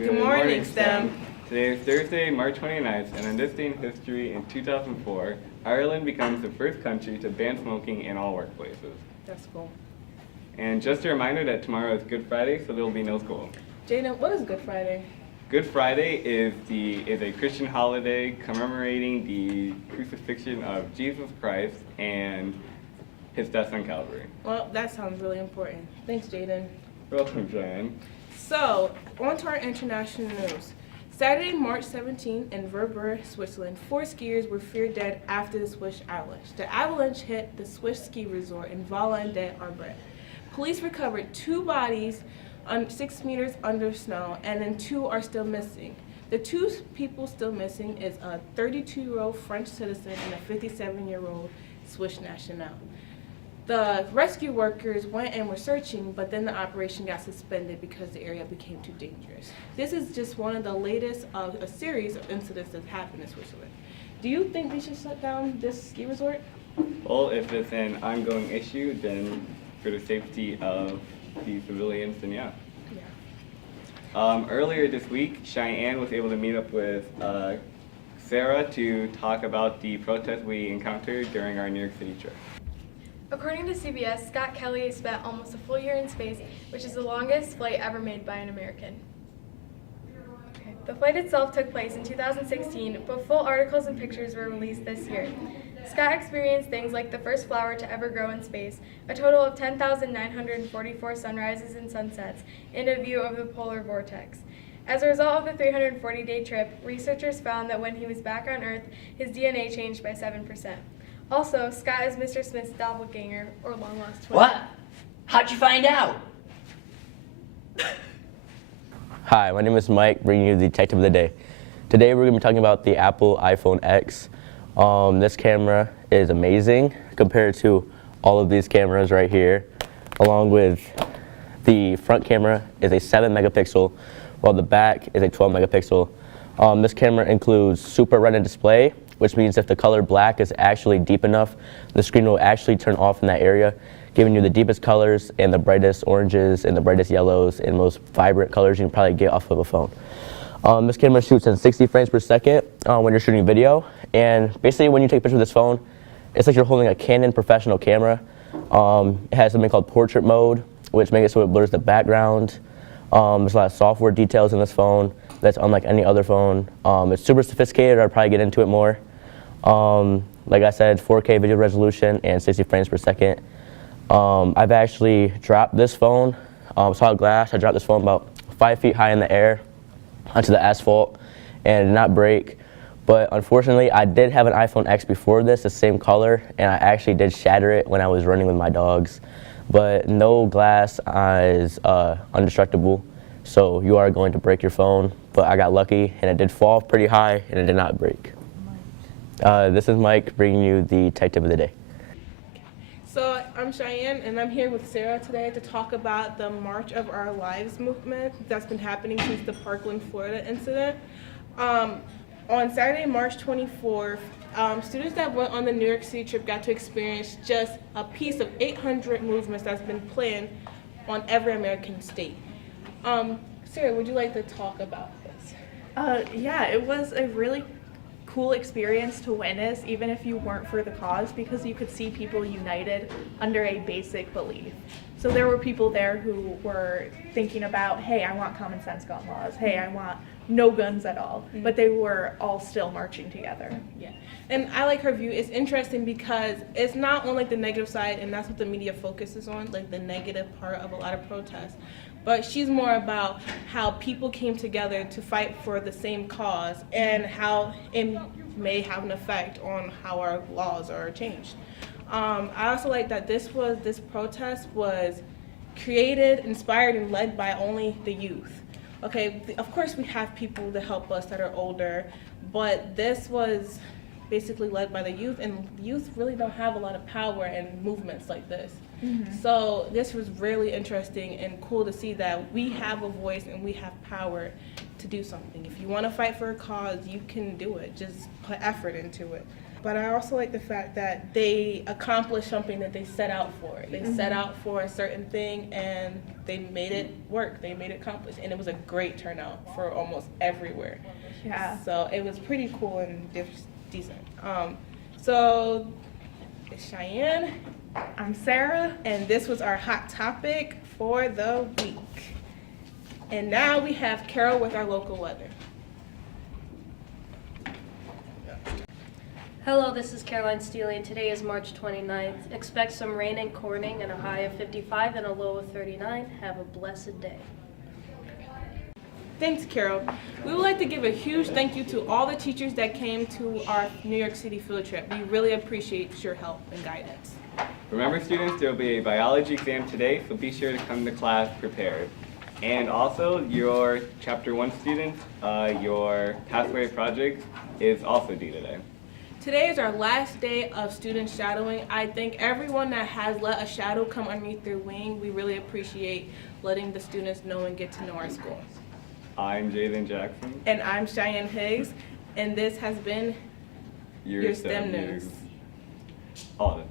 Good morning, STEM. Today is Thursday, March 29th, and on this day in history, in 2004, Ireland becomes the first country to ban smoking in all workplaces. That's cool. And just a reminder that tomorrow is Good Friday, so there will be no school. Jada, what is Good Friday? Good Friday is a Christian holiday commemorating the crucifixion of Jesus Christ and his death on Calvary. Well, that sounds really important. Thanks, Jaden. Welcome, Jan. So, on to our international news. Saturday, March 17th in Verbier, Switzerland, 4 skiers were feared dead after the Swiss avalanche. The avalanche hit the Swiss ski resort in Valland de Arbret. Police recovered 2 bodies 6 meters under snow, and then 2 are still missing. The 2 people still missing is a 32-year-old French citizen and a 57-year-old Swiss national. The rescue workers went and were searching, but then the operation got suspended because the area became too dangerous. This is just one of the latest of a series of incidents that happened in Switzerland. Do you think we should shut down this ski resort? Well, if it's an ongoing issue, then for the safety of the civilians, then yeah. Earlier this week, Cheyenne was able to meet up with Sarah to talk about the protests we encountered during our New York City trip. According to CBS, Scott Kelly spent almost a full year in space, which is the longest flight ever made by an American. The flight itself took place in 2016, but full articles and pictures were released this year. Scott experienced things like the first flower to ever grow in space, a total of 10,944 sunrises and sunsets, and a view of the polar vortex. As a result of the 340-day trip, researchers found that when he was back on Earth, his DNA changed by 7%. Also, Scott is Mr. Smith's doppelganger, or long-lost twin. What? How'd you find out? Hi, my name is Mike, bringing you the Detective of the Day. Today we're going to be talking about the Apple iPhone X. This camera is amazing compared to all of these cameras right here, along with the front camera is a 7 megapixel, while the back is a 12 megapixel. This camera includes Super Retina display, which means if the color black is actually deep enough, the screen will actually turn off in that area, giving you the deepest colors and the brightest oranges and the brightest yellows and most vibrant colors you can probably get off of a phone. This camera shoots in 60 frames per second when you're shooting video, and basically when you take a picture of this phone, it's like you're holding a Canon professional camera. It has something called portrait mode, which makes it so it blurs the background. There's a lot of software details in this phone that's unlike any other phone. It's super sophisticated. I'd probably get into it more. Like I said, 4K video resolution and 60 frames per second. I've actually dropped this phone, solid glass. I dropped this phone about 5 feet high in the air onto the asphalt and it did not break. But unfortunately, I did have an iPhone X before this, the same color, and I actually did shatter it when I was running with my dogs. But no glass is indestructible, so you are going to break your phone. But I got lucky, and it did fall pretty high, and it did not break. This is Mike bringing you the Detective of the Day. So I'm Cheyenne, and I'm here with Sarah today to talk about the March of Our Lives movement that's been happening since the Parkland, Florida incident. On Saturday, March 24th, students that went on the New York City trip got to experience just a piece of 800 movements that's been planned on every American state. Sarah, would you like to talk about this? Yeah, it was a really cool experience to witness, even if you weren't for the cause, because you could see people united under a basic belief. So there were people there who were thinking about, hey, I want common sense gun laws, hey, I want no guns at all, but they were all still marching together. Yeah, and I like her view. It's interesting because it's not on like the negative side, and that's what the media focuses on, like the negative part of a lot of protests. But she's more about how people came together to fight for the same cause and how it may have an effect on how our laws are changed. I also like that this protest was created, inspired, and led by only the youth. Okay, of course we have people to help us that are older, but this was basically led by the youth, and youth really don't have a lot of power in movements like this. So this was really interesting and cool to see that we have a voice and we have power to do something. If you want to fight for a cause, you can do it. Just put effort into it. But I also like the fact that they accomplished something that they set out for. They set out for a certain thing and they made it work. They made it accomplish. And it was a great turnout for almost everywhere. Yeah. So it was pretty cool and decent. So it's Cheyenne. I'm Sarah. And this was our hot topic for the week. And now we have Carol with our local weather. Hello, this is Caroline Steele, and today is March 29th. Expect some rain in Corning and a high of 55 and a low of 39. Have a blessed day. Thanks, Carol. We would like to give a huge thank you to all the teachers that came to our New York City field trip. We really appreciate your help and guidance. Remember, students, there will be a biology exam today, so be sure to come to class prepared. And also, your Chapter 1 students, your pathway project is also due today. Today is our last day of student shadowing. I thank everyone that has let a shadow come underneath their wing. We really appreciate letting the students know and get to know our school. I'm Jalen Jackson. And I'm Cheyenne Higgs, and this has been your STEM News. All of it.